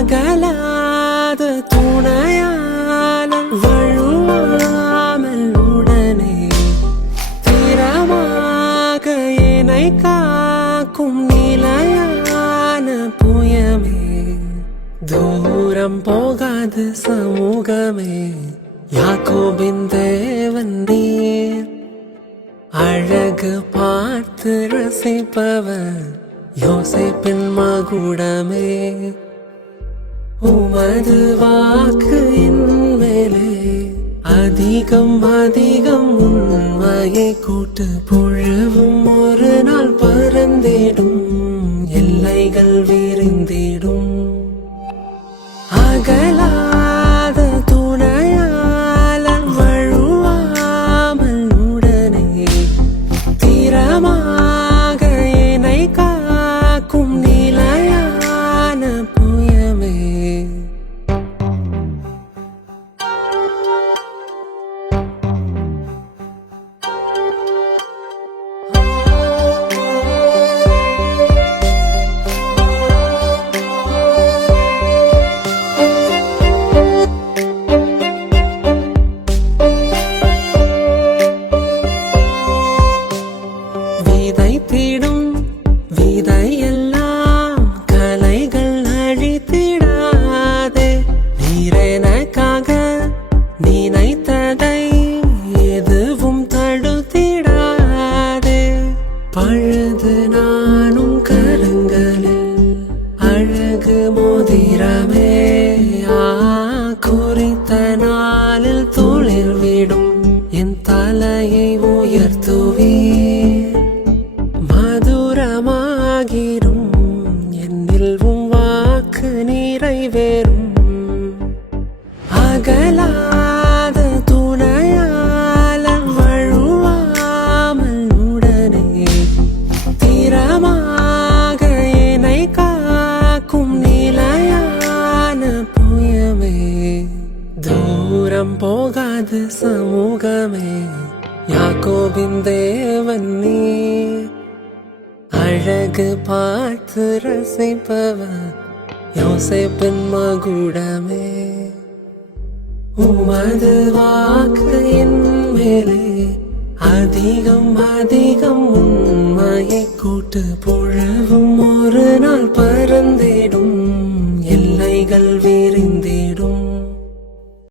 அகலாத துணையாளன் வழுவாமல் உடனே திறமாக என்னை காக்கும் நிலையான புயமே தூரம் போகாது சமூகமே யாக்கோபின் தேவன் நீர் அழகு பார்த்து ரசிப்பவர் யோசேப்பின் மகுடமே உமது வாக்கு என் மேலே அதிகம் அதிகம் உண்மையை கூட்டு புழுவும் ஒரு நாள் பறந்திடும் எல்லைகள் விரிந்திடும் அகலாத துணையாளன் வழுவாமல் உடனே திறமாக என்னை காக்கும் நிலையான புயமே விதைத்திடும் விதையெல்லாம் கலைகள் அழித்திடாதே நீரெனக்காக நினைத்ததை எதுவும் தடுத்திடாதே பழுது நானும் கரங்களில் அழகு மோதிரமே குறித்த நாளில் துளிர்விடும் என் தலையை உயர்த்துவீர் மதுரமாகிரும் என்னில் வாக்கு நிறைவேறும் அகலாத துணையாளன் வழுவாமல் உடனே திறமாக என்னை காக்கும் நிலையான புயமே தூரம் போகாது சமூகமே யாக்கோபின் தேவன் நீர் அழகு பார்த்து ரசிப்பவர் யோசேப்பின் மகுடமே உமது வாக்கு என் மேலே அதிகம் அதிகம் உண்மையை கூட்டு புழுவும் ஒரு நாள் பறந்திடும் எல்லைகள் விரிந்து